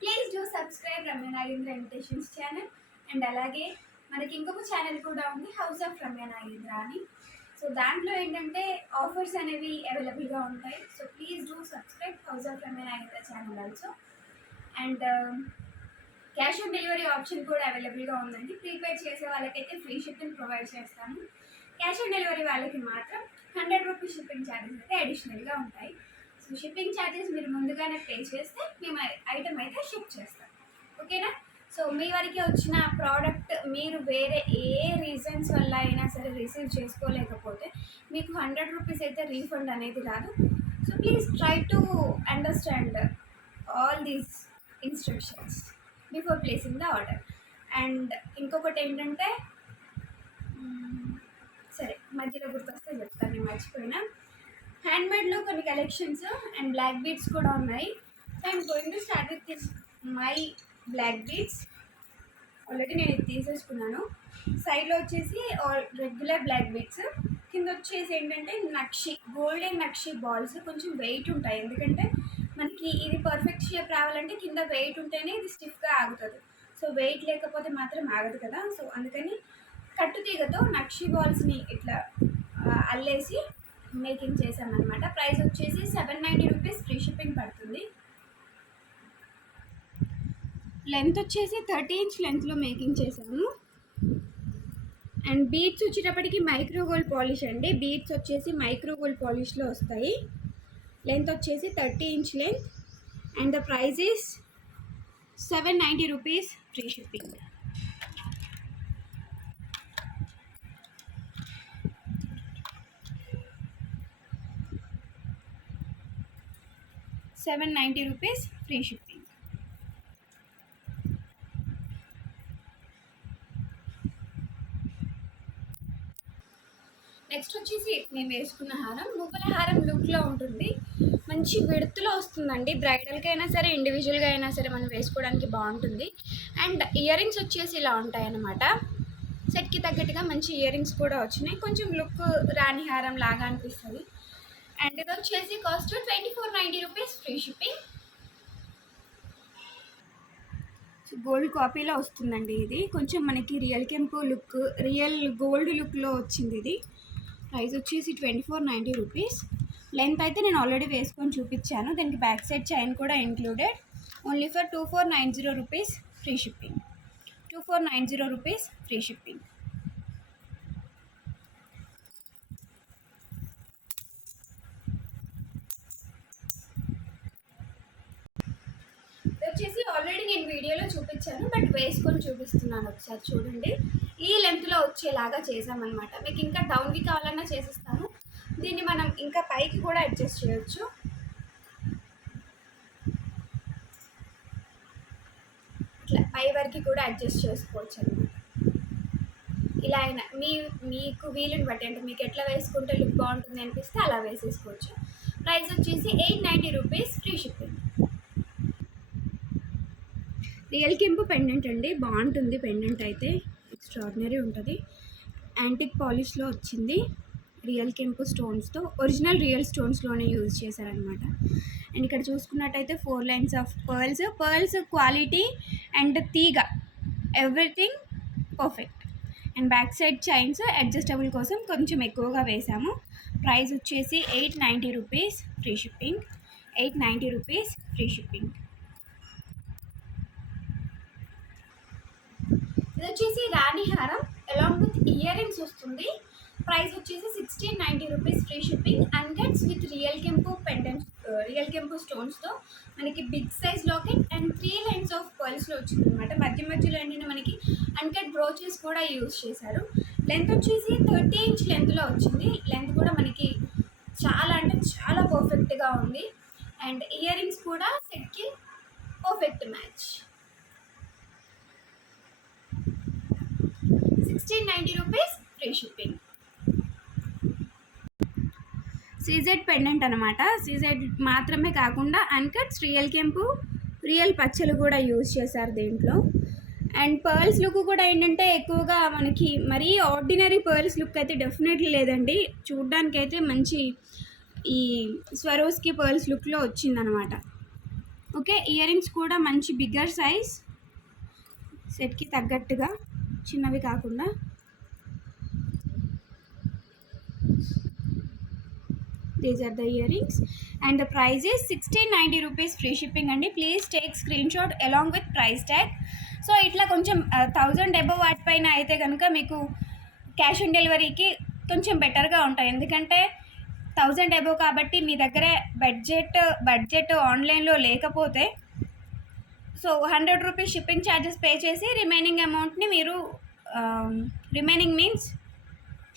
Please do subscribe Ramya Nagendra invitations channel. And అలాగే మనకి ఇంకొక ఛానల్ కూడా ఉంది, హౌస్ ఆఫ్ రమ్య నాగేంద్ర అని. సో దాంట్లో ఏంటంటే ఆఫర్స్ అనేవి అవైలబుల్గా ఉంటాయి. So please do subscribe house of Ramya Nagendra channel also. And cash on delivery option కూడా అవైలబుల్గా ఉందండి. ప్రీపేడ్ చేసే వాళ్ళకైతే ఫ్రీ షిప్పింగ్ ప్రొవైడ్ చేస్తాము. క్యాష్ ఆన్ డెలివరీ వాళ్ళకి మాత్రం 100 రూపీస్ షిప్పింగ్ ఛార్జెస్ అయితే అడిషనల్గా ఉంటాయి. సో షిప్పింగ్ ఛార్జెస్ మీరు ముందుగానే పే చేస్తే మేము ఐటమ్ అయితే షిప్ చేస్తాం. ఓకేనా? సో మీ వరకు వచ్చిన ప్రోడక్ట్ మీరు వేరే ఏ రీజన్స్ వల్ల అయినా సరే రిసీవ్ చేసుకోలేకపోతే మీకు 100 రూపీస్ అయితే రీఫండ్ అనేది రాదు. So please try to understand all these instructions before placing the order. And ఇంకొకటి ఏంటంటే, సరే మధ్యలో గుర్తొస్తే చెప్తాను, నేను మర్చిపోయినా. హ్యాండ్మేడ్లో కొన్ని కలెక్షన్స్ అండ్ బ్లాక్ బీడ్స్ కూడా ఉన్నాయి. So I'm going to start with this my black beads. Already నేను ఇది తీసేసుకున్నాను. సైడ్లో వచ్చేసి రెగ్యులర్ బ్లాక్ బీడ్స్, కింద వచ్చేసి ఏంటంటే నక్షి, గోల్డెన్ నక్షి బాల్స్. కొంచెం వెయిట్ ఉంటాయి, ఎందుకంటే మనకి ఇది పర్ఫెక్ట్ షేప్ రావాలంటే కింద వెయిట్ ఉంటేనే ఇది స్టిఫ్గా ఆగుతుంది. సో వెయిట్ లేకపోతే మాత్రం ఆగదు కదా. సో అందుకని కట్టుతీగతో నక్షి బాల్స్ని ఇట్లా అల్లేసి మేకింగ్ చేసామన్నమాట. ప్రైస్ వచ్చేసి 790 రూపీస్, ఫ్రీ షిప్పింగ్ పడుతుంది. లెంత్ వచ్చేసి 30 ఇంచ్ లెంత్లో మేకింగ్ చేసాము. అండ్ బీడ్స్ వచ్చేటప్పటికి మైక్రో గోల్డ్ పాలిష్ అండి. బీడ్స్ వచ్చేసి మైక్రో గోల్డ్ పాలిష్లో వస్తాయి. లెంత్ వచ్చేసి 30 inch length. And the price is 790 rupees, free shipping. ₹790 free shipping. Next వచ్చేసి నేను వేసుకున్న హారం ముగ్గుల హారం లుక్లో ఉంటుంది. మంచి విడుతులో వస్తుందండి. బ్రైడల్కి అయినా సరే, ఇండివిజువల్గా అయినా సరే మనం వేసుకోవడానికి బాగుంటుంది. అండ్ ఇయర్ రింగ్స్ వచ్చేసి ఇలా ఉంటాయన్నమాట. సెట్కి తగ్గట్టుగా మంచి ఇయర్ రింగ్స్ కూడా వచ్చినాయి. కొంచెం లుక్ రాణి హారం లాగా అనిపిస్తుంది. అండ్ ఇది వచ్చేసి cost 2490 rupees, free shipping. Gold కాపీలో వస్తుందండి. ఇది కొంచెం మనకి రియల్ కెంపు లుక్, రియల్ గోల్డ్ లుక్లో వచ్చింది. ఇది ప్రైస్ వచ్చేసి 2490 రూపీస్. లెంత్ అయితే నేను ఆల్రెడీ వేసుకొని చూపించాను. దానికి బ్యాక్ సైడ్ చైన్ కూడా included. Only for 2490 rupees, free shipping. 2490 rupees, free shipping. వచ్చేసి ఆల్రెడీ నేను వీడియోలో చూపించాను, బట్ వేసుకొని చూపిస్తున్నాను. ఒకసారి చూడండి. ఈ లెంత్లో వచ్చేలాగా చేసామన్నమాట. మీకు ఇంకా డౌన్కి కావాలన్నా చేసిస్తాను. దీన్ని మనం ఇంకా పైకి కూడా అడ్జస్ట్ చేయొచ్చు. ఇట్లా పై వరకు కూడా అడ్జస్ట్ చేసుకోవచ్చు అన్నమాట. ఇలా అయినా మీకు వీలుని బట్టి, అంటే మీకు ఎట్లా వేసుకుంటే లుక్ బాగుంటుంది అనిపిస్తే అలా వేసేసుకోవచ్చు. ప్రైస్ వచ్చేసి 890 రూపీస్, ఫ్రీ షిప్పింగ్. రియల్ కెంపు పెండెంట్ అండి, బాగుంటుంది. పెండెంట్ అయితే ఎక్స్ట్రాడినరీ ఉంటుంది. యాంటిక్ పాలిష్లో వచ్చింది. రియల్ కెంపు స్టోన్స్తో, ఒరిజినల్ రియల్ స్టోన్స్లోనే యూజ్ చేశారనమాట. అండ్ ఇక్కడ చూసుకున్నట్టయితే 4 lines of pearls quality and తీగ everything perfect. And back side chains adjustable కోసం కొంచెం ఎక్కువగా వేసాము. ప్రైస్ వచ్చేసి 890 rupees, free shipping. 890 rupees, free shipping. ఇది వచ్చేసి రాణి హారం అలాంగ్ విత్ ఇయర్ రింగ్స్ వస్తుంది. ప్రైస్ వచ్చేసి 1690 rupees, free shipping. Uncuts with real కెంపు పెండెంట్, రియల్ కెంపు స్టోన్స్తో మనకి big size locket and 3 lines of పర్ల్స్లో వచ్చింది అనమాట. మధ్యలో ఏంటంటే మనకి అన్కట్ బ్రోచెస్ కూడా యూజ్ చేశారు. లెంత్ వచ్చేసి 30 ఇంచ్ లెంత్లో వచ్చింది. లెంత్ కూడా మనకి చాలా అంటే చాలా పర్ఫెక్ట్గా ఉంది. అండ్ ఇయర్ రింగ్స్ కూడా సెట్కి perfect match. 1690 rupees, free shipping. CZ pendant అనమాట. సీజెడ్ మాత్రమే కాకుండా అన్కట్స్, రియల్ కెంపు, రియల్ పచ్చలు కూడా యూజ్ చేశారు దీంట్లో. అండ్ పర్ల్స్ లుక్ కూడా ఏంటంటే ఎక్కువగా మనకి మరీ ఆర్డినరీ పర్ల్స్ లుక్ అయితే డెఫినెట్లీ లేదండి. చూడ్డానికైతే మంచి ఈ స్వరోస్కి పర్ల్స్ లుక్లో వచ్చిందనమాట. ఓకే, ఇయర్ రింగ్స్ కూడా మంచి బిగ్గర్ సైజ్, సెట్కి తగ్గట్టుగా, చిన్నవి కాకుండా. These are the ear rings and the price is 1690 rupees, free shipping అండి. Please take screen shot along with price tag. So ఇట్లా కొంచెం 1000 అబవ్ వాటిపైన అయితే కనుక మీకు క్యాష్ ఆన్ డెలివరీకి కొంచెం బెటర్గా ఉంటాయి, ఎందుకంటే 1000 అబవ్ కాబట్టి మీ దగ్గర బడ్జెట్ ఆన్లైన్లో లేకపోతే so 100 rupees shipping charges pay చేసి రిమైనింగ్ అమౌంట్ని మీరు రిమైనింగ్ మీన్స్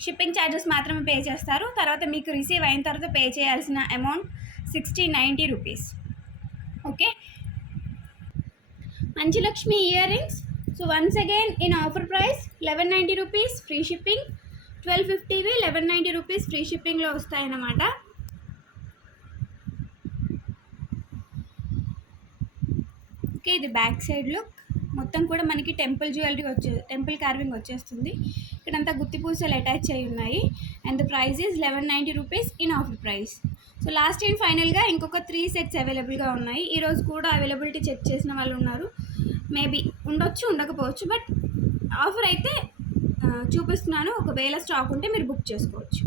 షిప్పింగ్ ఛార్జెస్ మాత్రమే పే చేస్తారు. తర్వాత మీకు రిసీవ్ అయిన తర్వాత పే చేయాల్సిన అమౌంట్ 1690 రూపీస్. ఓకే, మంచి Lakshmi ear rings. So once again in offer price 1190 rupees, free shipping. 1250వి 1190 రూపీస్ ఫ్రీ షిప్పింగ్లో వస్తాయన్నమాట. ఓకే, ఇది బ్యాక్ సైడ్ లుక్. మొత్తం కూడా మనకి టెంపుల్ కార్వింగ్ వచ్చేస్తుంది. ఇక్కడంతా గుత్తి పూసలు అటాచ్ అయి ఉన్నాయి and the price is 1190 rupees in offer price. So last and ఫైనల్గా ఇంకొక 3 సెట్స్ అవైలబుల్గా ఉన్నాయి. ఈరోజు కూడా అవైలబిలిటీ చెక్ చేసిన వాళ్ళు ఉన్నారు, మేబీ ఉండొచ్చు ఉండకపోవచ్చు, బట్ ఆఫర్ అయితే చూపిస్తున్నాను. ఒకవేళ స్టాక్ ఉంటే మీరు బుక్ చేసుకోవచ్చు.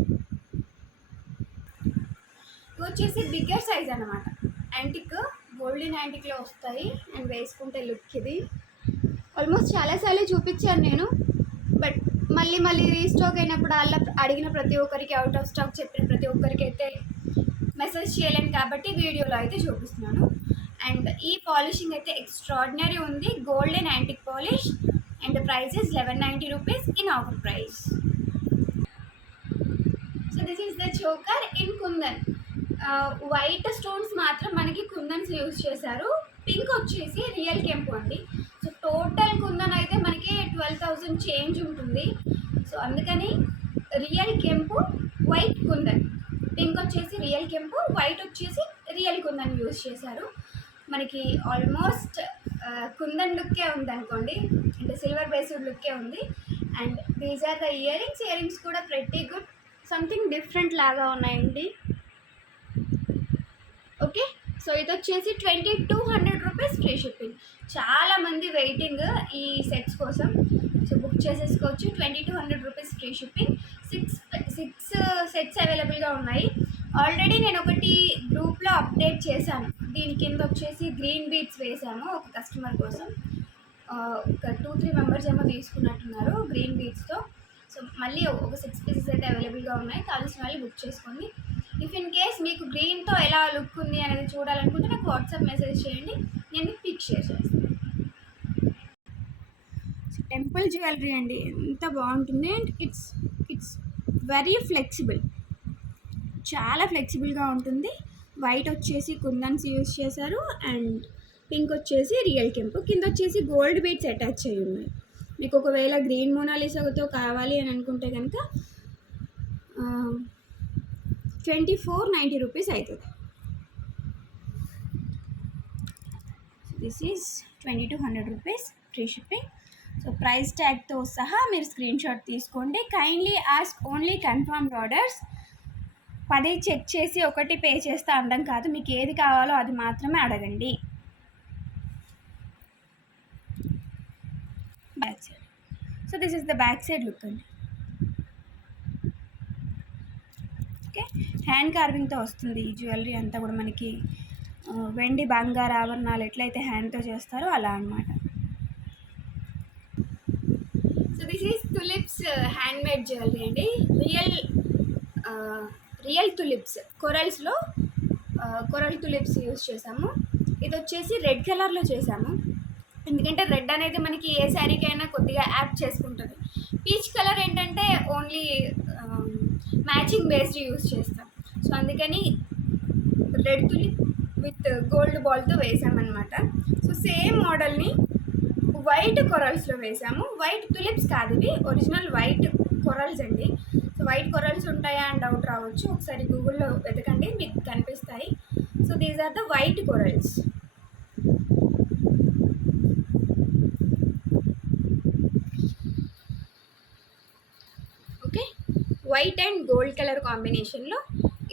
ఇది వచ్చేసి బిగ్గర్ సైజ్ అన్నమాట, యాంటిక్, గోల్డెన్ యాంటిక్లో వస్తాయి అండ్ వేసుకుంటే లుక్ ఇది. ఆల్మోస్ట్ చాలాసార్లు చూపించాను నేను, బట్ మళ్ళీ రీస్టాక్ అయినప్పుడు అలా అడిగిన ప్రతి ఒక్కరికి, అవుట్ ఆఫ్ స్టాక్ చెప్పిన ప్రతి ఒక్కరికి అయితే మెసేజ్ చేయలేను కాబట్టి వీడియోలో అయితే చూపిస్తున్నాను. అండ్ ఈ పాలిషింగ్ అయితే ఎక్స్ట్రాడినరీ ఉంది, golden antique polish and price is 1190 rupees in offer price. So this is the choker in kundan. White stones మాత్రం మనకి కుందన్స్ యూజ్ చేశారు, పింక్ వచ్చేసి రియల్ కెంపు అండి. సో టోటల్ కుందన్ అయితే మనకి 12,000 చేంజ్ ఉంటుంది. సో అందుకని రియల్ కెంపు, వైట్ కుందన్, పింక్ వచ్చేసి రియల్ కెంపు, వైట్ వచ్చేసి రియల్ కుందన్ యూజ్ చేశారు. మనకి ఆల్మోస్ట్ కుందన్ లుక్కే ఉంది అనుకోండి, అంటే సిల్వర్ బేస్డ్ లుక్కే ఉంది. And these are the ear rings కూడా ప్రెట్టీ గుడ్, సంథింగ్ డిఫరెంట్ లాగా ఉన్నాయండి. ఓకే, సో ఇది వచ్చేసి 2200 రూపీస్ ఫ్రీ షిప్పింగ్. చాలామంది వెయిటింగ్ ఈ సెట్స్ కోసం, సో బుక్ చేసేసుకోవచ్చు. 2200 రూపీస్ ఫ్రీ షిప్పింగ్. 6 సెట్స్ అవైలబుల్గా ఉన్నాయి. ఆల్రెడీ నేను ఒకటి గ్రూప్లో అప్డేట్ చేశాను, దీని కింద వచ్చేసి గ్రీన్ బీడ్స్ వేసాము ఒక కస్టమర్ కోసం. ఒక 2-3 మెంబర్స్ ఏమో తీసుకున్నట్టున్నారు గ్రీన్ బీడ్స్తో. సో మళ్ళీ ఒక 6 పీసెస్ అయితే అవైలబుల్గా ఉన్నాయి, కావాల్సిన వాళ్ళు బుక్ చేసుకోండి. ఇఫ్ ఇన్ కేస్ మీకు గ్రీన్తో ఎలా లుక్ ఉంది అనేది చూడాలనుకుంటే నాకు వాట్సాప్ మెసేజ్ చేయండి, నేను పిక్ షేర్ చేస్తాను. టెంపుల్ జ్యువెలరీ అండి, ఎంత బాగుంటుంది. అండ్ ఇట్స్ వెరీ ఫ్లెక్సిబుల్, చాలా ఫ్లెక్సిబుల్గా ఉంటుంది. వైట్ వచ్చేసి కుందన్స్ యూజ్ చేశారు అండ్ పింక్ వచ్చేసి రియల్ కెంపు, కింద వచ్చేసి గోల్డ్ బీడ్స్ అటాచ్ అయ్యి ఉన్నాయి. మీకు ఒకవేళ గ్రీన్ మోనాలిసాతో కావాలి అని అనుకుంటే కనుక 2490 రూపీస్ అవుతుంది. This is 2200 rupees free shipping. So price ట్యాగ్తో సహా మీరు స్క్రీన్ షాట్ తీసుకోండి. Kindly ask only confirmed orders. 10 check చేసి ఒకటి పే చేస్తే అందం కాదు, మీకు ఏది కావాలో అది మాత్రమే అడగండి. Back side, so this is the back side look అండి. ఓకే, హ్యాండ్ కార్వింగ్తో వస్తుంది ఈ జ్యువెలరీ అంతా కూడా మనకి. వెండి బంగారు ఆభరణాలు ఎట్లయితే హ్యాండ్తో చేస్తారో అలా అనమాట. So this is tulips handmade jewellery అండి. రియల్ తులిప్స్, కొరల్స్లో కొరల్ తులిప్స్ యూజ్ చేసాము. ఇది వచ్చేసి రెడ్ కలర్లో చేసాము, ఎందుకంటే రెడ్ అనేది మనకి ఏ శారీకైనా కొద్దిగా యాడ్ చేసుకుంటుంది. పీచ్ కలర్ ఏంటంటే ఓన్లీ మ్యాచింగ్ బేస్డ్ యూజ్ చేస్తాం. సో అందుకని రెడ్ తులిప్ విత్ గోల్డ్ బాల్తో వేసామన్నమాట. సో సేమ్ మోడల్ని వైట్ కొరల్స్లో వేసాము. వైట్ తులిప్స్ కాదు, ఇవి ఒరిజినల్ వైట్ కొరల్స్ అండి. సో వైట్ కొరల్స్ ఉంటాయా అని డౌట్ రావచ్చు, ఒకసారి గూగుల్లో వెతకండి మీకు కనిపిస్తాయి. So these are the white corals. Okay, white and gold colour కాంబినేషన్లో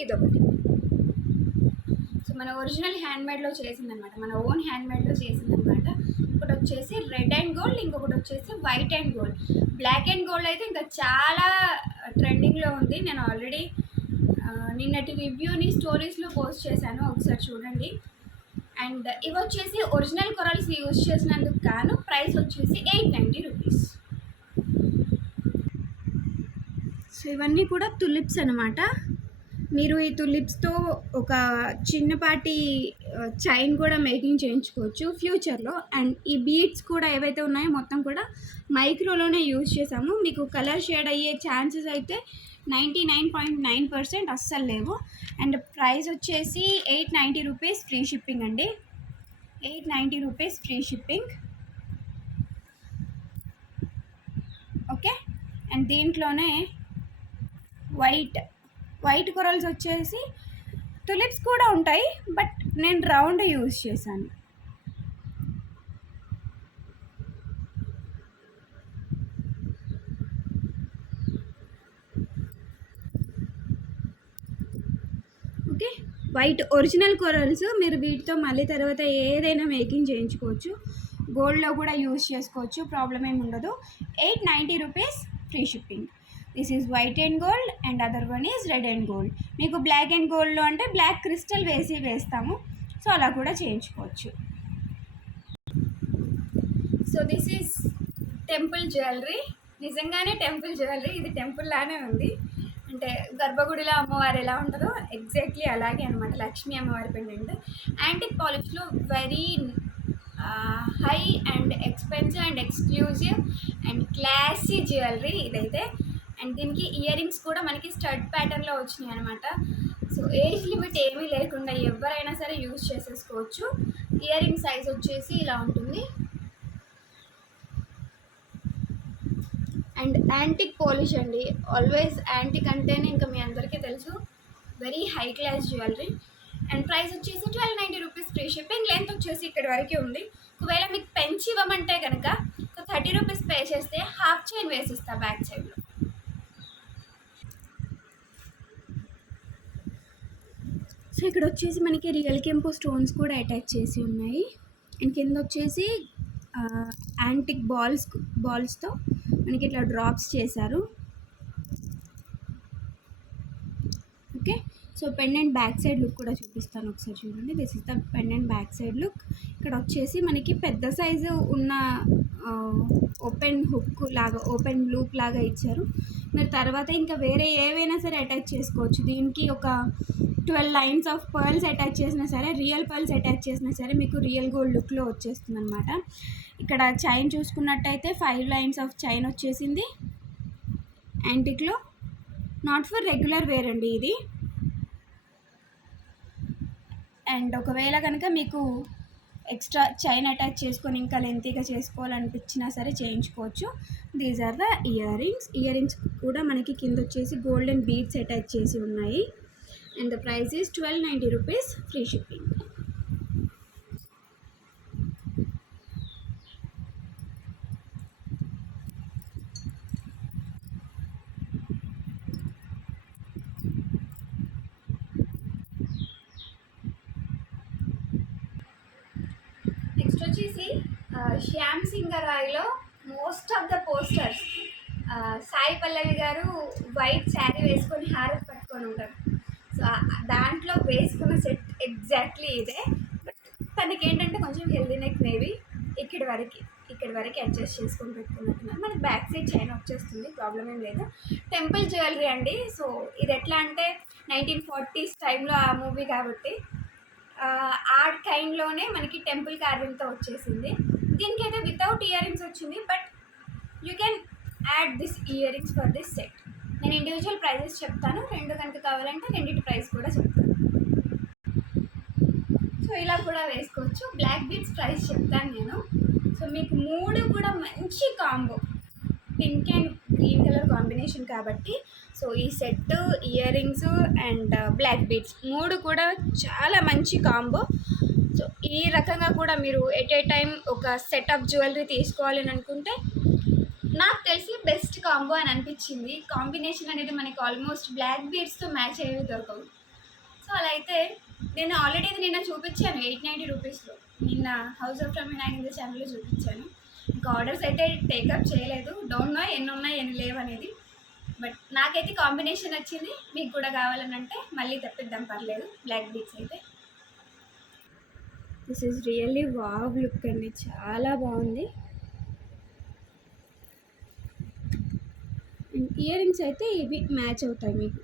ఇదొకటి. సో మన ఒరిజినల్ హ్యాండ్మేడ్లో చేసిందనమాట, మన ఓన్ హ్యాండ్మేడ్లో చేసిందనమాట. ఒకటి వచ్చేసి రెడ్ అండ్ గోల్డ్, ఇంకొకటి వచ్చేసి white and gold. Black and gold అయితే ఇంకా చాలా ట్రెండింగ్లో ఉంది. నేను ఆల్రెడీ నిన్నటి రివ్యూని స్టోరీస్లో పోస్ట్ చేశాను, ఒకసారి చూడండి. అండ్ ఇవి వచ్చేసి ఒరిజినల్ కొరల్స్ యూజ్ చేసినందుకు గాను ప్రైస్ వచ్చేసి 890 రూపీస్. సో ఇవన్నీ కూడా తులిప్స్ అనమాట. మీరు ఈ తులిప్స్తో ఒక చిన్నపాటి చైన్ కూడా మేకింగ్ చేయించుకోవచ్చు ఫ్యూచర్లో. అండ్ ఈ బీడ్స్ కూడా ఏవైతే ఉన్నాయో మొత్తం కూడా మైక్రోలోనే యూజ్ చేసాము. మీకు కలర్ షేడ్ అయ్యే ఛాన్సెస్ అయితే 99.9% అస్సలు లేవు. అండ్ ప్రైస్ వచ్చేసి 890 రూపీస్ ఫ్రీ షిప్పింగ్ అండి. 890 rupees free shipping. Okay. And దీంట్లోనే వైట్ కొరల్స్ వచ్చేసి తులిప్స్ కూడా ఉంటాయి, బట్ నేను రౌండ్ యూజ్ చేశాను. ఓకే. వైట్ ఒరిజినల్ కొరల్స్ మీరు వీటితో మళ్ళీ తర్వాత ఏదైనా మేకింగ్ చేయించుకోవచ్చు. గోల్డ్లో కూడా యూజ్ చేసుకోవచ్చు, ప్రాబ్లం ఏమి ఉండదు. 890 rupees free shipping. This is white and gold and other one is red and gold. మీకు బ్లాక్ అండ్ గోల్డ్లో అంటే బ్లాక్ క్రిస్టల్ వేస్తాము, సో అలా కూడా చేయించుకోవచ్చు. So this is temple jewellery. నిజంగానే టెంపుల్ జ్యువెలరీ. ఇది టెంపుల్ లానే ఉంది, అంటే గర్భగుడిలో అమ్మవారు ఎలా ఉంటుందో ఎగ్జాక్ట్లీ అలాగే అనమాట. లక్ష్మీ అమ్మవారి పెండెంట్ యాంటిక్ పాలిష్లో very high and expensive and exclusive and classy jewellery ఇదైతే. అండ్ దీనికి ఇయర్ రింగ్స్ కూడా మనకి స్టడ్ ప్యాటర్న్లో వచ్చినాయి అనమాట. సో ఏజ్ లిమిట్ ఏమీ లేకుండా ఎవరైనా సరే యూజ్ చేసేసుకోవచ్చు. ఇయర్ రింగ్ సైజ్ వచ్చేసి ఇలా ఉంటుంది. అండ్ యాంటిక్ పాలిష్ అండి. ఆల్వేస్ యాంటిక్ అంటేనే ఇంకా మీ అందరికీ తెలుసు, very high class jewellery. And price వచ్చేసి 1290 రూపీస్ ఫ్రీ షిప్పింగ్. లెంత్ వచ్చేసి ఇక్కడ వరకు ఉంది. ఒకవేళ మీకు పెంచి ఇవ్వమంటే కనుక 30 రూపీస్ పే చేస్తే హాఫ్ చైన్ వేసిస్తా బ్యాక్ సైడ్లో. సో ఇక్కడ వచ్చేసి మనకి రియల్ కెంపో స్టోన్స్ కూడా అటాచ్ చేసి ఉన్నాయి. అండ్ కింద వచ్చేసి యాంటిక్ బాల్స్తో మనకి ఇట్లా డ్రాప్స్ చేశారు. Okay. So pendant back side look కూడా చూపిస్తాను, ఒకసారి చూడండి. This is the pendant back side look. ఇక్కడ వచ్చేసి మనకి పెద్ద సైజు ఉన్న ఓపెన్ హుక్ లాగా, ఓపెన్ లూప్ లాగా ఇచ్చారు. మీరు తర్వాత ఇంకా వేరే ఏవైనా సరే అటాచ్ చేసుకోవచ్చు. దీనికి ఒక 12 లైన్స్ ఆఫ్ పర్ల్స్ అటాచ్ చేసినా సరే, రియల్ పర్ల్స్ అటాచ్ చేసినా సరే మీకు రియల్ గోల్డ్ లుక్లో వచ్చేస్తుంది అనమాట. ఇక్కడ చైన్ చూసుకున్నట్టయితే 5 లైన్స్ ఆఫ్ చైన్ వచ్చేసింది యాంటిక్లో. నాట్ ఫర్ రెగ్యులర్ వేర్ అండి ఇది. అండ్ ఒకవేళ కనుక మీకు ఎక్స్ట్రా చైన్ అటాచ్ చేసుకొని ఇంకా లెంతీగా చేసుకోవాలనిపించినా సరే చేయించుకోవచ్చు. These are the ear rings. Ear rings కూడా మనకి కింద వచ్చేసి గోల్డెన్ బీడ్స్ అటాచ్ చేసి ఉన్నాయి. And the price is 1290 rupees free shipping. Next వచ్చేసి శ్యామ్ సింగరాయ్లో most of the posters Sai Pallavi గారు వైట్ శారీ వేసుకొని హారతి పట్టుకొని ఉంటారు. సో దాంట్లో వేసుకున్న సెట్ ఎగ్జాక్ట్లీ ఇదే. బట్ తనకి ఏంటంటే కొంచెం హెల్దీ నెక్ మేబీ ఇక్కడి వరకు అడ్జస్ట్ చేసుకొని పెట్టుకున్నట్టున్నారు. మనకి బ్యాక్ సైడ్ చైన్ వచ్చేస్తుంది, ప్రాబ్లం ఏం లేదు. టెంపుల్ జ్యువెలరీ అండి. సో ఇది ఎట్లా అంటే 1940s టైంలో ఆ మూవీ కాబట్టి ఆ కైండ్లోనే మనకి టెంపుల్ కార్వింగ్తో వచ్చేసింది. దీనికైతే వితౌట్ ఇయర్ రింగ్స్ వచ్చింది, but you can add this ear rings for this set. నేను ఇండివిజువల్ ప్రైజెస్ చెప్తాను, రెండు కనుక కావాలంటే రెండింటి ప్రైస్ కూడా చెప్తాను. సో ఇలా కూడా వేసుకోవచ్చు. బ్లాక్ బీడ్స్ ప్రైస్ చెప్తాను నేను. సో మీకు మూడు కూడా మంచి combo, pink and green colour combination కాబట్టి సో ఈ set, ear rings and black beads మూడు కూడా చాలా మంచి కాంబో. సో ఈ రకంగా కూడా మీరు ఎట్ ఏ టైం ఒక సెట్ ఆఫ్ జ్యువెలరీ తీసుకోవాలి అని అనుకుంటే నాకు తెలిసి బెస్ట్ కాంబో అని అనిపించింది. కాంబినేషన్ అనేది మనకి ఆల్మోస్ట్ బ్లాక్ బీడ్స్తో మ్యాచ్ అయ్యేవి దొరకవు. సో అలా అయితే నేను ఆల్రెడీ ఇది నిన్న చూపించాను 890 రూపీస్లో. నిన్న హౌస్ ఆఫ్ రమ్య నాగేంద్ర ఛానల్లో చూపించాను. ఇంకా ఆర్డర్స్ అయితే టేకప్ చేయలేదు. డోంట్ నో ఎన్ని ఉన్నాయి ఎన్ని లేవు అనేది. బట్ నాకైతే కాంబినేషన్ వచ్చింది. మీకు కూడా కావాలని అంటే మళ్ళీ తెప్పిద్దాం, పర్లేదు. బ్లాక్ బీట్స్ అయితే this is really wow look అండి, చాలా బాగుంది. అండ్ ఇయర్ రింగ్స్ అయితే ఇవి మ్యాచ్ అవుతాయి మీకు.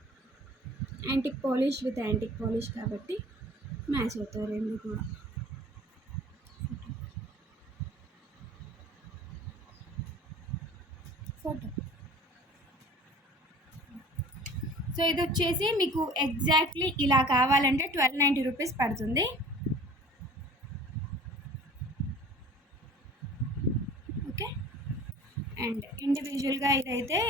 Antique polish with antique polish కాబట్టి మ్యాచ్ అవుతాయి రెండు కూడా. ఫోటో. సో ఇది వచ్చేసి మీకు ఎగ్జాక్ట్లీ ఇలా కావాలంటే 1290 రూపీస్ పడుతుంది. ఓకే. అండ్ ఇండివిజువల్గా ఇదైతే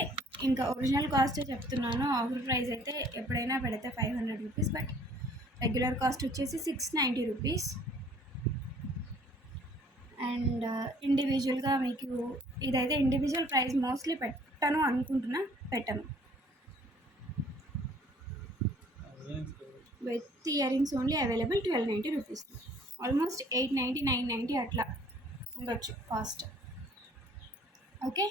ఇంకా ఒరిజినల్ కాస్ట్ చెప్తున్నాను. ఆఫర్ ప్రైస్ అయితే ఎప్పుడైనా పెడితే 500 రూపీస్, బట్ రెగ్యులర్ కాస్ట్ వచ్చేసి 690 రూపీస్. అండ్ ఇండివిజువల్గా మీకు ఇదైతే ఇండివిజువల్ ప్రైస్ మోస్ట్లీ పెట్టను అనుకుంటున్నా, పెట్టను. With ear rings only available 1290 rupees. Almost 890 990 అట్లా ఉండొచ్చు కాస్ట్. ఓకే.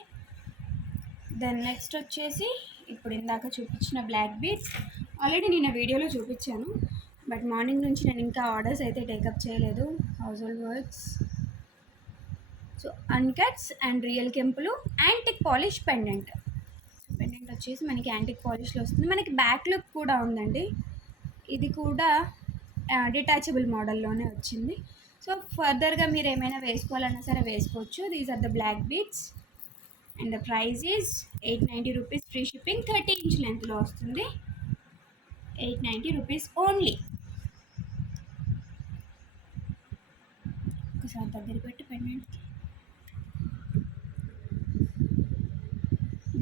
దెన్ నెక్స్ట్ వచ్చేసి ఇప్పుడు ఇందాక చూపించిన బ్లాక్ బీడ్స్ ఆల్రెడీ నేను వీడియోలో చూపించాను, బట్ మార్నింగ్ నుంచి నేను ఇంకా ఆర్డర్స్ అయితే టేకప్ చేయలేదు. Household works. So uncuts and real కెంపులు యాంటిక్ పాలిష్ పెండెంట్. పెండెంట్ వచ్చేసి మనకి యాంటిక్ పాలిష్లో వస్తుంది. మనకి బ్యాక్ లుక్ కూడా ఉందండి. ఇది కూడా డిటాచబుల్ మోడల్లోనే వచ్చింది. సో ఫర్దర్గా మీరు ఏమైనా వేసుకోవాలన్నా సరే వేసుకోవచ్చు. These are the black beads and the price is 890 rupees free shipping. 30 inch లెంత్లో వస్తుంది. 890 రూపీస్ ఓన్లీ. ఒకసారి దగ్గర పెట్టి పెండెంట్కి.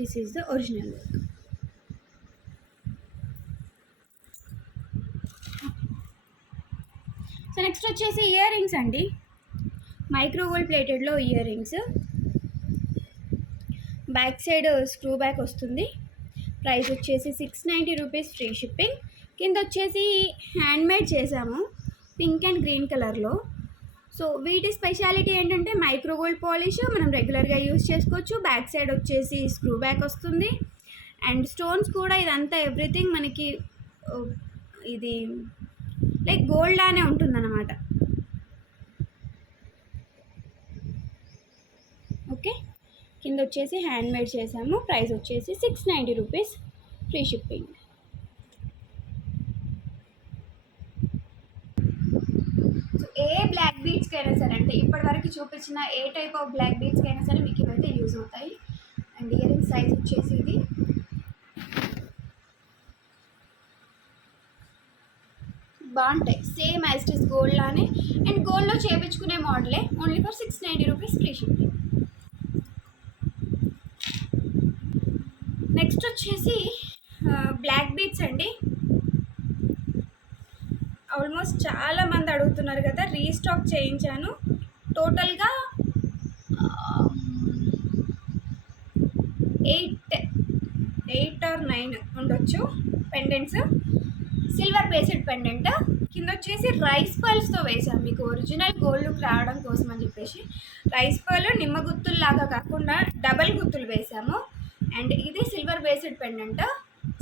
This is the original look. So next వచ్చేసి ఇయర్ రింగ్స్ అండి. మైక్రో గోల్డ్ ప్లేటెడ్లో ear rings. Back side screw back వస్తుంది. ప్రైస్ వచ్చేసి 690 రూపీస్ ఫ్రీ షిప్పింగ్. కింద వచ్చేసి హ్యాండ్మేడ్ చేసాము పింక్ అండ్ గ్రీన్ కలర్లో. సో వీటి స్పెషాలిటీ ఏంటంటే మైక్రో గోల్డ్ పాలిష్ మనం రెగ్యులర్గా యూజ్ చేసుకోవచ్చు. బ్యాక్ సైడ్ వచ్చేసి స్క్రూ బ్యాక్ వస్తుంది. అండ్ స్టోన్స్ కూడా ఇదంతా ఎవ్రీథింగ్ మనకి ఇది లైక్ గోల్డ్ లానే ఉంటుందన్నమాట. ఓకే. కింద వచ్చేసి హ్యాండ్మేడ్ చేసాము. ప్రైస్ వచ్చేసి 690 రూపీస్ ఫ్రీ షిప్పింగ్. సో ఏ బ్లాక్ బీడ్స్కి అయినా సరే, అంటే ఇప్పటివరకు చూపించిన ఏ టైప్ ఆఫ్ బ్లాక్ బీడ్స్కి అయినా సరే మీకు ఇవైతే యూజ్ అవుతాయి. అండ్ ఇయర్ రింగ్ సైజ్ వచ్చేసి ఇది బాగుంటాయి. Same as it is gold లానే. అండ్ గోల్డ్లో చేయించుకునే మోడలే. Only for 690 rupees free shipping. Next వచ్చేసి బ్లాక్ బీడ్స్ అండి. ఆల్మోస్ట్ చాలామంది అడుగుతున్నారు కదా, రీస్టాక్ చేయించాను. టోటల్గా 8 or 9 ఉండొచ్చు పెండెంట్స్. Silver based pendant. కింద వచ్చేసి రైస్ పర్ల్స్తో వేసాం మీకు ఒరిజినల్ గోల్డ్ లుక్ రావడం కోసం అని చెప్పేసి. రైస్ పర్ల్ నిమ్మ గుత్తుల్లాగా కాకుండా డబల్ గుత్తులు వేసాము. అండ్ ఇది సిల్వర్ బేస్డ్ పెండెంట్.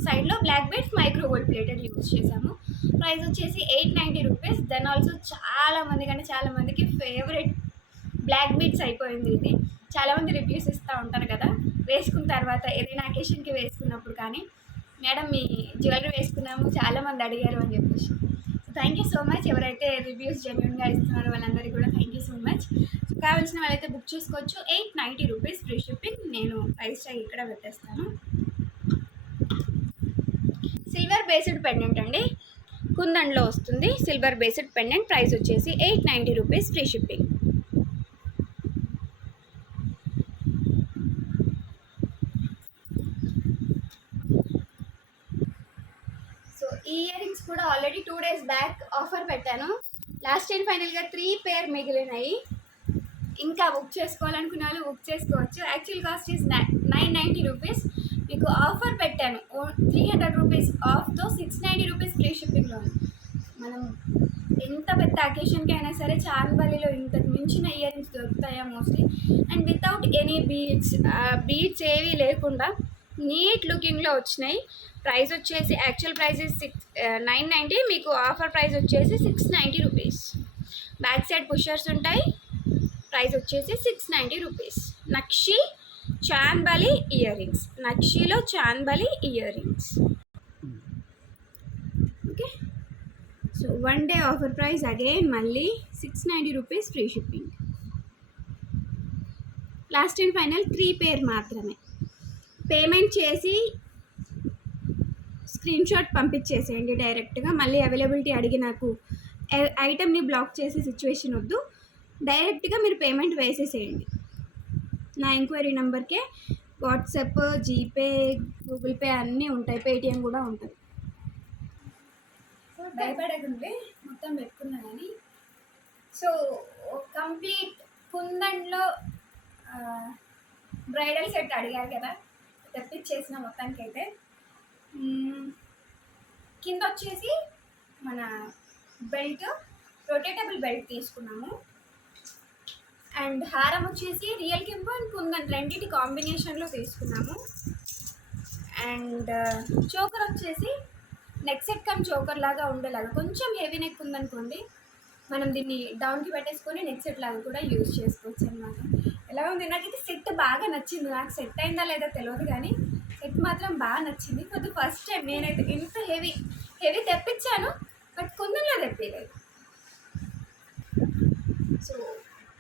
సైడ్లో black beads micro gold plated use చేసాము. ప్రైస్ వచ్చేసి 890 రూపీస్. దెన్ ఆల్సో చాలామందికి ఫేవరెట్ బ్లాక్ బీడ్స్ అయిపోయింది ఇది. చాలామంది రివ్యూస్ ఇస్తూ ఉంటారు కదా, వేసుకున్న తర్వాత ఏదైనా అకేషన్కి వేసుకున్నప్పుడు కానీ, మేడం మీ జ్యువెలరీ వేసుకున్నాము చాలామంది అడిగారు అని చెప్పేసి. Thank you so much. ఎవరైతే రివ్యూస్ జెన్యూన్గా ఇస్తున్నారో వాళ్ళందరికీ కూడా థ్యాంక్ యూ సో మచ్. కావాల్సిన వాళ్ళైతే బుక్ చేసుకోవచ్చు. 890 రూపీస్ ఫ్రీ షిప్పింగ్. నేను ప్రైస్ ట్యాగ్ ఇక్కడ పెట్టేస్తాను. సిల్వర్ బేస్డ్ పెండెంట్ అండి. కుందన్లో వస్తుంది సిల్వర్ బేస్డ్ పెండెంట్. ప్రైస్ వచ్చేసి 890 రూపీస్ ఫ్రీ షిప్పింగ్. సో ఈ ఇయర్ రింగ్స్ కూడా ఆల్రెడీ 2 days బ్యాక్ ఆఫర్ పెట్టాను. లాస్ట్ అండ్ ఫైనల్గా 3 పేర్ మిగిలినాయి. ఇంకా బుక్ చేసుకోవాలనుకున్న వాళ్ళు బుక్ చేసుకోవచ్చు. Actual cost is 990 rupees. మీకు ఆఫర్ పెట్టాను 300 రూపీస్ ఆఫ్తో 690 రూపీస్ ఫ్రీ షిప్పింగ్లో. మనం ఎంత పెద్ద అకేషన్కి అయినా సరే చాందబాలిలో ఇంతకు మించిన ఇయర్ రింగ్స్ దొరుకుతాయా mostly. And without any beads ఏవి లేకుండా నీట్ లుకింగ్లో వచ్చినాయి. ప్రైస్ వచ్చేసి యాక్చువల్ ప్రైస్ 990, మీకు ఆఫర్ ప్రైస్ వచ్చేసి 690 రూపీస్. బ్యాక్ సైడ్ పుషర్స్ ఉంటాయి. ప్రైస్ వచ్చేసి 690 రూపీస్. నక్షి చాందబాలి ఇయర్ రింగ్స్, నక్షిలో chandbali ear rings. Okay, so 1 day offer price again మళ్ళీ 690 rupees free shipping. Last and final 3 pair మాత్రమే. పేమెంట్ చేసి స్క్రీన్ షాట్ పంపించేసేయండి డైరెక్ట్గా. మళ్ళీ అవైలబిలిటీ అడిగి నాకు ఐటెంని బ్లాక్ చేసే సిచ్యువేషన్ వద్దు. డైరెక్ట్గా మీరు పేమెంట్ వేసేసేయండి. నా ఎంక్వైరీ నెంబర్కే వాట్సాప్, జీపే, గూగుల్ పే అన్నీ ఉంటాయి, పేటిఎం కూడా ఉంటుంది. భయపడకండి, మొత్తం పెట్టుకున్నా కానీ. సో కంప్లీట్ కుందన్లో బ్రైడల్ సెట్ అడిగారు కదా, తెప్పించేసిన మొత్తానికైతే. కింద వచ్చేసి మన బెల్ట్, రొటేటబుల్ బెల్ట్ తీసుకున్నాము. అండ్ హారం వచ్చేసి రియల్ కెంపు అండ్ కుందన్ రెండింటి కాంబినేషన్లో తీసుకున్నాము. అండ్ చోకర్ వచ్చేసి నెక్ సెట్ కమ్ చోకర్ లాగా ఉండేలాగా, కొంచెం హెవీ నెక్ ఉందనుకోండి, మనం దీన్ని డౌన్కి పెట్టేసుకొని నెక్ సెట్ లాగా కూడా యూజ్ చేసుకోవచ్చు అనమాట. ఎలా ఉంది, నాకైతే సెట్ బాగా నచ్చింది. నాకు సెట్ అయిందా లేదా తెలియదు కానీ సెట్ మాత్రం బాగా నచ్చింది. కొద్ది ఫస్ట్ టైం నేనైతే ఇంత హెవీ తెప్పించాను, బట్ కుందన్లో తెప్పిలేదు. సో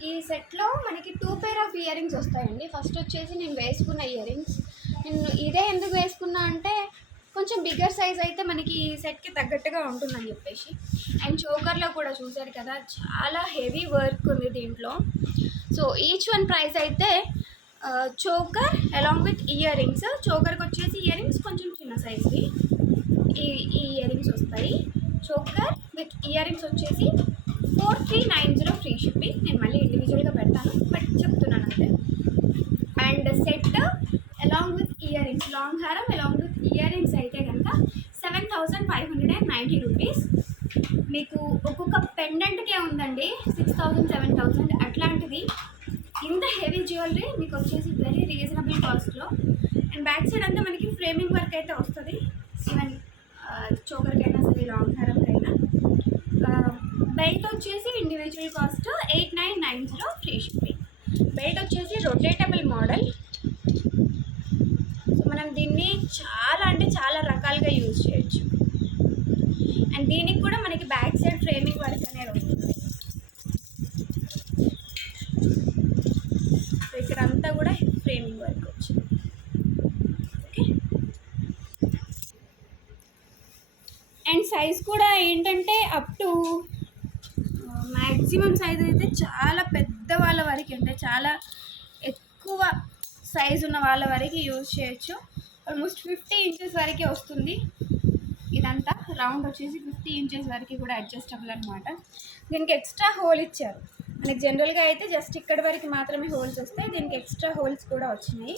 ఈ సెట్లో మనకి 2 pair ఆఫ్ ఇయర్ రింగ్స్ వస్తాయండి. ఫస్ట్ వచ్చేసి నేను వేసుకున్న ఇయర్ రింగ్స్, నేను ఇదే ఎందుకు వేసుకున్నా అంటే కొంచెం బిగ్గర్ సైజ్ అయితే మనకి ఈ సెట్కి తగ్గట్టుగా ఉంటుందని చెప్పేసి. అండ్ చోకర్లో కూడా చూసారు కదా, చాలా హెవీ వర్క్ ఉంది దీంట్లో. సో ఈచ్ వన్ ప్రైస్ అయితే choker along with ear rings. చోకర్కి వచ్చేసి ఇయర్ రింగ్స్ కొంచెం చిన్న సైజ్వి ఈ ఇయర్ రింగ్స్ వస్తాయి. చోకర్ విత్ ఇయర్ రింగ్స్ వచ్చేసి 4390 ఫ్రీ షిప్పింగ్. నేను మళ్ళీ ఇండివిజువల్గా పెడతాను, బట్ చెప్తున్నాను అంతే. And set along with ear rings, long హారం అలాంగ్ విత్ ఇయర్ రింగ్స్ అయితే కనుక 7590 రూపీస్. మీకు ఒక్కొక్క పెండెంట్కే ఉందండి 6000, 7000 అట్లాంటిది. ఇంత హెవీ జ్యువెలరీ మీకు వచ్చేసి వెరీ రీజనబుల్ కాస్ట్లో. అండ్ బ్యాక్ సైడ్ అంతా మనకి ఫ్రేమింగ్ వర్క్ అయితే వస్తుంది, ఈవెన్ చోకర్కైనా సరే లాంగ్ హారంకైనా. బెల్ట్ వచ్చేసి individual cost 8990 free shipping. Belt వచ్చేసి రొటేటబుల్ మోడల్. సో మనం దీన్ని చాలా అంటే చాలా రకాలుగా యూజ్ చేయొచ్చు. అండ్ దీనికి కూడా మనకి బ్యాక్ సైడ్ ఫ్రేమింగ్ వర్క్ అనేది వస్తుంది. సో ఇక్కడ అంతా కూడా ఫ్రేమింగ్ వర్క్ వచ్చింది. ఓకే, అండ్ సైజ్ కూడా ఏంటంటే అప్ టు మ్యాక్సిమం సైజ్ అయితే చాలా పెద్ద వాళ్ళ వరకు, అంటే చాలా ఎక్కువ సైజ్ ఉన్న వాళ్ళ వరకు యూజ్ చేయొచ్చు. ఆల్మోస్ట్ 50 ఇంచెస్ వరకే వస్తుంది. ఇదంతా రౌండ్ వచ్చేసి 50 ఇంచెస్ వరకు కూడా అడ్జస్టబుల్ అనమాట. దీనికి ఎక్స్ట్రా హోల్ ఇచ్చారు. మనకి జనరల్గా అయితే జస్ట్ ఇక్కడ వరకు మాత్రమే హోల్స్ వస్తాయి, దీనికి ఎక్స్ట్రా హోల్స్ కూడా వచ్చినాయి.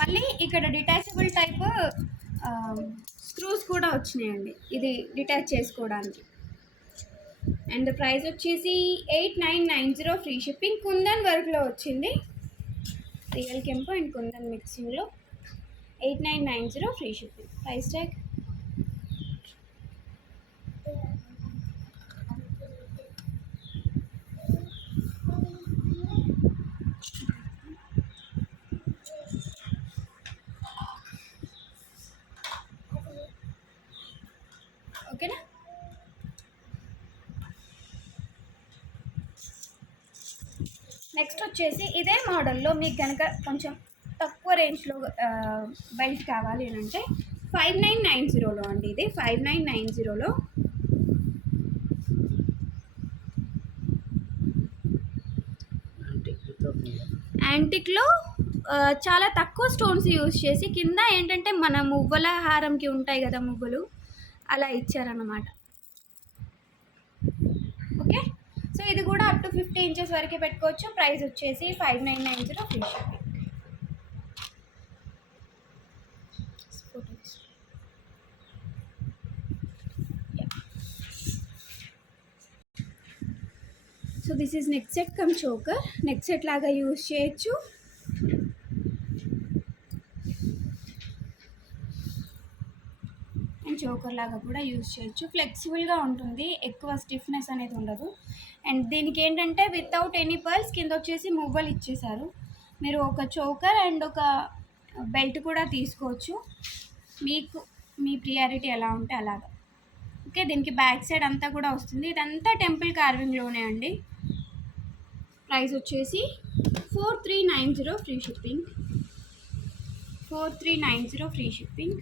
మళ్ళీ ఇక్కడ డిటాచబుల్ టైప్ స్క్రూస్ కూడా వచ్చినాయండి, ఇది డిటాచ్ చేసుకోవడానికి. అండ్ ప్రైస్ వచ్చేసి 8990 ఫ్రీ షిప్పింగ్. కుందన్ వర్క్లో వచ్చింది, రియల్ కెంపు అండ్ కుందన్ మిక్సింగ్లో 8990 ఫ్రీ షిప్పింగ్. ప్రైస్ ట్యాగ్ ఓకేనా. నెక్స్ట్ వచ్చేసి ఇదే మోడల్లో మీకు కనుక కొంచెం తక్కువ రేంజ్లో బెల్ట్ కావాలి అని అంటే 5990లో అండి. ఇది 5990లో యాంటిక్లో చాలా తక్కువ స్టోన్స్ యూజ్ చేసి కింద ఏంటంటే మన మువ్వల హారంకి ఉంటాయి కదా మువ్వలు, అలా ఇచ్చారన్నమాట. ఓకే, సో ఇది కూడా అప్ టు 50 ఇంచెస్ వరకే పెట్టుకోవచ్చు. ప్రైస్ వచ్చేసి 5990 free shipping. So this is neck set come choker. Neck set లాగా యూజ్ చేయొచ్చు. అండ్ చోకర్ లాగా కూడా యూజ్ చేయొచ్చు. ఫ్లెక్సిబుల్గా ఉంటుంది, ఎక్కువ స్టిఫ్నెస్ అనేది ఉండదు. అండ్ దీనికి ఏంటంటే వితౌట్ ఎనీ పర్ల్స్ కింద వచ్చేసి మువ్వలు ఇచ్చేసారు. మీరు ఒక చోకర్ అండ్ ఒక బెల్ట్ కూడా తీసుకోవచ్చు, మీకు మీ ప్రియారిటీ ఎలా ఉంటే అలాగా. ఓకే, దీనికి బ్యాక్ సైడ్ అంతా కూడా వస్తుంది. ఇదంతా టెంపుల్ కార్వింగ్లోనే అండి. ప్రైస్ వచ్చేసి 4390 ఫ్రీ షిప్పింగ్. 4390 free shipping.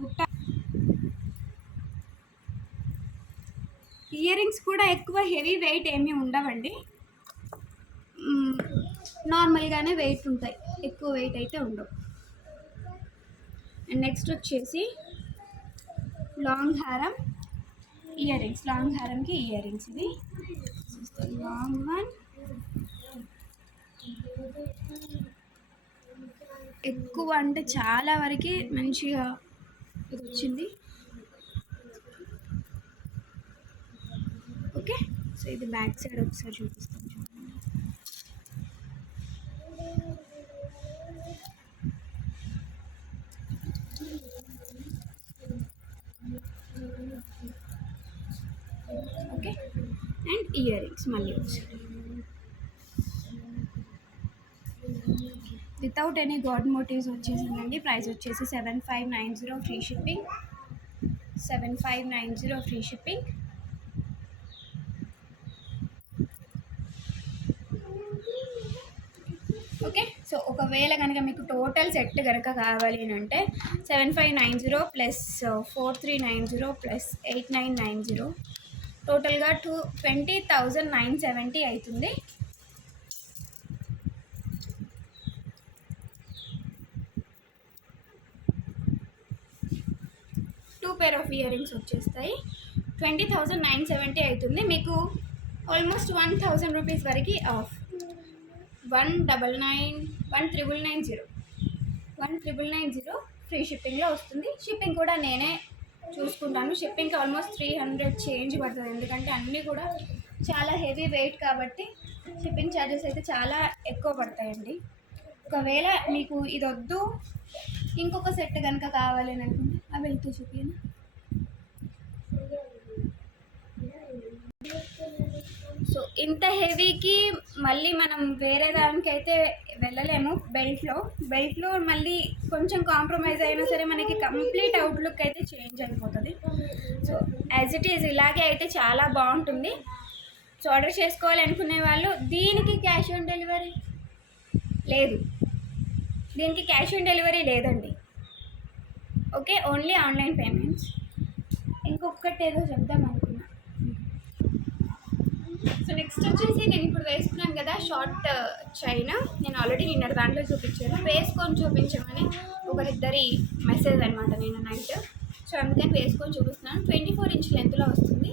బుట్ట ఇయర్ రింగ్స్ కూడా ఎక్కువ హెవీ వెయిట్ ఏమీ ఉండవండి, నార్మల్గానే వెయిట్ ఉంటాయి, ఎక్కువ వెయిట్ అయితే ఉండవు. అండ్ నెక్స్ట్ వచ్చేసి లాంగ్ హారం ఇయర్ రింగ్స్. లాంగ్ హారంకి ఇయర్ రింగ్స్. ఇది లాంగ్ వన్. ఎక్కువ అంటే చాలా వరకు మంచిగా ఇది వచ్చింది. ఓకే, సో ఇది బ్యాక్ సైడ్ ఒకసారి చూపిస్తాను చూడండి. ఓకే, అండ్ ఇయర్ రింగ్స్ మళ్ళీ ఒకసారి వితౌట్ ఎనీ గాడ్ మోటివ్స్ వచ్చేసిందండి. ప్రైస్ వచ్చేసి 7590 free shipping. 7590 free shipping. Okay, so ఒకవేళ కనుక మీకు టోటల్ సెట్ కనుక కావాలి అని అంటే 7590 ప్లస్ 4390 ప్లస్ 8990 టోటల్గా 20,970 అవుతుంది. పేర్ ఆఫ్ ఇయర్ రింగ్స్ వచ్చేస్తాయి. 20,970 అవుతుంది. మీకు ఆల్మోస్ట్ 1,000 రూపీస్ వరకు ఆఫ్. 1,990 ఫ్రీ షిప్పింగ్లో వస్తుంది. షిప్పింగ్ కూడా నేనే చూసుకుంటాను. షిప్పింగ్కి ఆల్మోస్ట్ 300 చేంజ్ పడుతుంది, ఎందుకంటే అన్నీ కూడా చాలా హెవీ వెయిట్ కాబట్టి షిప్పింగ్ ఛార్జెస్ అయితే చాలా ఎక్కువ పడతాయండి. ఒకవేళ మీకు ఇది వద్దు, ఇంకొక సెట్ కనుక కావాలి అని అనుకుంటే అవి వెళ్తూ చూపించండి. సో ఇంత హెవీకి మళ్ళీ మనం వేరే దానికైతే వెళ్ళలేము. బెల్ట్లో మళ్ళీ కొంచెం కాంప్రమైజ్ అయినా సరే మనకి కంప్లీట్ అవుట్లుక్ అయితే చేంజ్ అయిపోతుంది. సో యాజ్ ఇట్ ఈజ్ ఇలాగే అయితే చాలా బాగుంటుంది. సో ఆర్డర్ చేసుకోవాలి అనుకునే వాళ్ళు దీనికి క్యాష్ ఆన్ డెలివరీ లేదు, దీనికి క్యాష్ ఆన్ డెలివరీ లేదండి. Okay, only online payments. ఇంకొకటి ఏదో చెప్దాం అనుకున్నా. సో నెక్స్ట్ వచ్చేసి నేను ఇప్పుడు వేసుకున్నాను కదా షార్ట్ చైన్, నేను ఆల్రెడీ నిన్న దాంట్లో చూపించాను. వేసుకొని చూపించమని ఒకరిద్దరి మెసేజ్ అనమాట నేను నైట్. సో అందుకని వేసుకొని చూపిస్తున్నాను. 24 ఇంచ్ లెంత్లో వస్తుంది.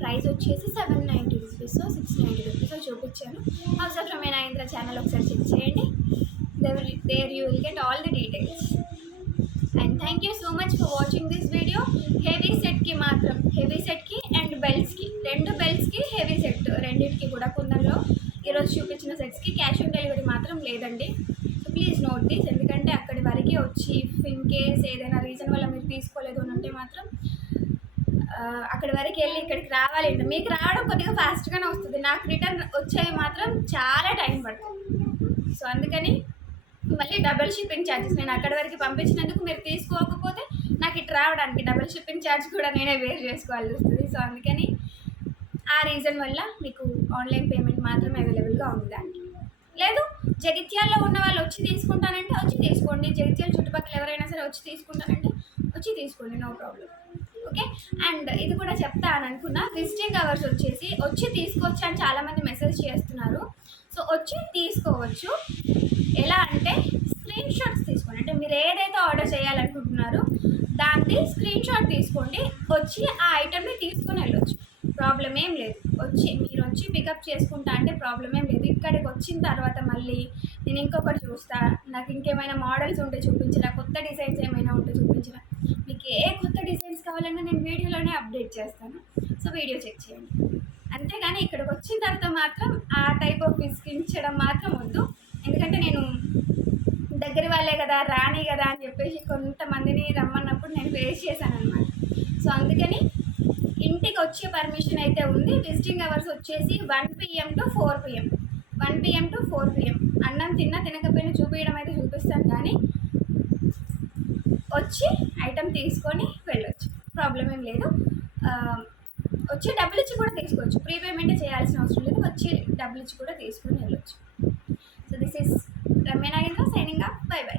ప్రైస్ వచ్చేసి 790 రూపీస్, 690 రూపీస్ చూపించాను. House of Ramya Nagendra channel ఒకసారి చెక్ చేయండి. There you will get all the details. And thank you so much for watching this video. Heavy సెట్కి మాత్రం, హెవీ సెట్కి అండ్ బెల్ట్స్కి, 2 బెల్ట్స్కి హెవీ సెట్ రెండింటికి కూడా కుందన్లో ఈరోజు చూపించిన సెట్స్కి క్యాష్ ఆన్ డెలివరీ మాత్రం లేదండి. సో ప్లీజ్ నోట్ దిస్, ఎందుకంటే అక్కడి వరకు వచ్చి ఇన్ కేస్ ఏదైనా రీజన్ వల్ల మీరు తీసుకోలేదు అని అంటే మాత్రం అక్కడి వరకు వెళ్ళి ఇక్కడికి రావాలి. మీకు రావడం కొద్దిగా ఫాస్ట్గానే వస్తుంది, నాకు రిటర్న్ వచ్చేవి మాత్రం చాలా టైం పడుతుంది. సో అందుకని మళ్ళీ డబుల్ షిప్పింగ్ ఛార్జెస్, నేను అక్కడి వరకు పంపించినందుకు మీరు తీసుకోకపోతే నాకు ఇటు రావడానికి డబుల్ షిప్పింగ్ ఛార్జ్ కూడా నేనే వేర్ చేసుకోవాల్సి వస్తుంది. సో అందుకని ఆ రీజన్ వల్ల మీకు ఆన్లైన్ పేమెంట్ మాత్రం అవైలబుల్గా ఉంది దానికి. లేదు జగిత్యాల్లో ఉన్న వాళ్ళు వచ్చి తీసుకుంటానంటే వచ్చి తీసుకోండి, జగిత్యాల చుట్టుపక్కల ఎవరైనా సరే వచ్చి తీసుకుంటానంటే వచ్చి తీసుకోండి, నో ప్రాబ్లం. ఓకే, అండ్ ఇది కూడా చెప్తా అని అనుకున్నా, విజిటింగ్ అవర్స్ వచ్చి తీసుకోవచ్చు అని చాలామంది మెసేజ్ చేస్తున్నారు. సో వచ్చి తీసుకోవచ్చు. ఎలా అంటే స్క్రీన్ షాట్స్ తీసుకోండి, అంటే మీరు ఏదైతే ఆర్డర్ చేయాలనుకుంటున్నారో దాన్ని స్క్రీన్ షాట్ తీసుకోండి, వచ్చి ఆ ఐటెంని తీసుకొని వెళ్ళొచ్చు. ప్రాబ్లం ఏం లేదు. మీరు వచ్చి పికప్ చేసుకుంటా అంటే ప్రాబ్లం ఏం లేదు. ఇక్కడికి వచ్చిన తర్వాత మళ్ళీ నేను ఇంకొకటి చూస్తా, నాకు ఇంకేమైనా మోడల్స్ ఉంటే చూపించిన, కొత్త డిజైన్స్ ఏమైనా ఉంటే చూపించిన, మీకు ఏ కొత్త డిజైన్స్ కావాలన్నా నేను వీడియోలోనే అప్డేట్ చేస్తాను. సో వీడియో చెక్ చేయండి. అంతేగాని ఇక్కడికి వచ్చిన తర్వాత మాత్రం ఆ టైప్ ఆఫ్ విసిగించడం మాత్రం వద్దు. ఎందుకంటే నేను దగ్గర వాళ్ళే కదా, రాని కదా అని చెప్పేసి కొంతమందిని రమ్మన్నప్పుడు నేను ఫేస్ చేశాను అనమాట. సో అందుకని ఇంటికి వచ్చే పర్మిషన్ అయితే ఉంది. విజిటింగ్ అవర్స్ వచ్చేసి 1 PM to 4 PM, 1 PM to 4 PM. అన్నం తినకపోయినా చూపించడం అయితే చూపిస్తాను, కానీ వచ్చి ఐటమ్ తీసుకొని వెళ్ళొచ్చు, ప్రాబ్లం ఏం లేదు. వచ్చి డబ్బులు ఇచ్చి కూడా తీసుకోవచ్చు, ప్రీపేమెంట్ చేయాల్సిన అవసరం లేదు. వచ్చి డబ్బులు ఇచ్చి కూడా తీసుకొని వెళ్ళొచ్చు. So this is Ramya Nagendra signing off. By by.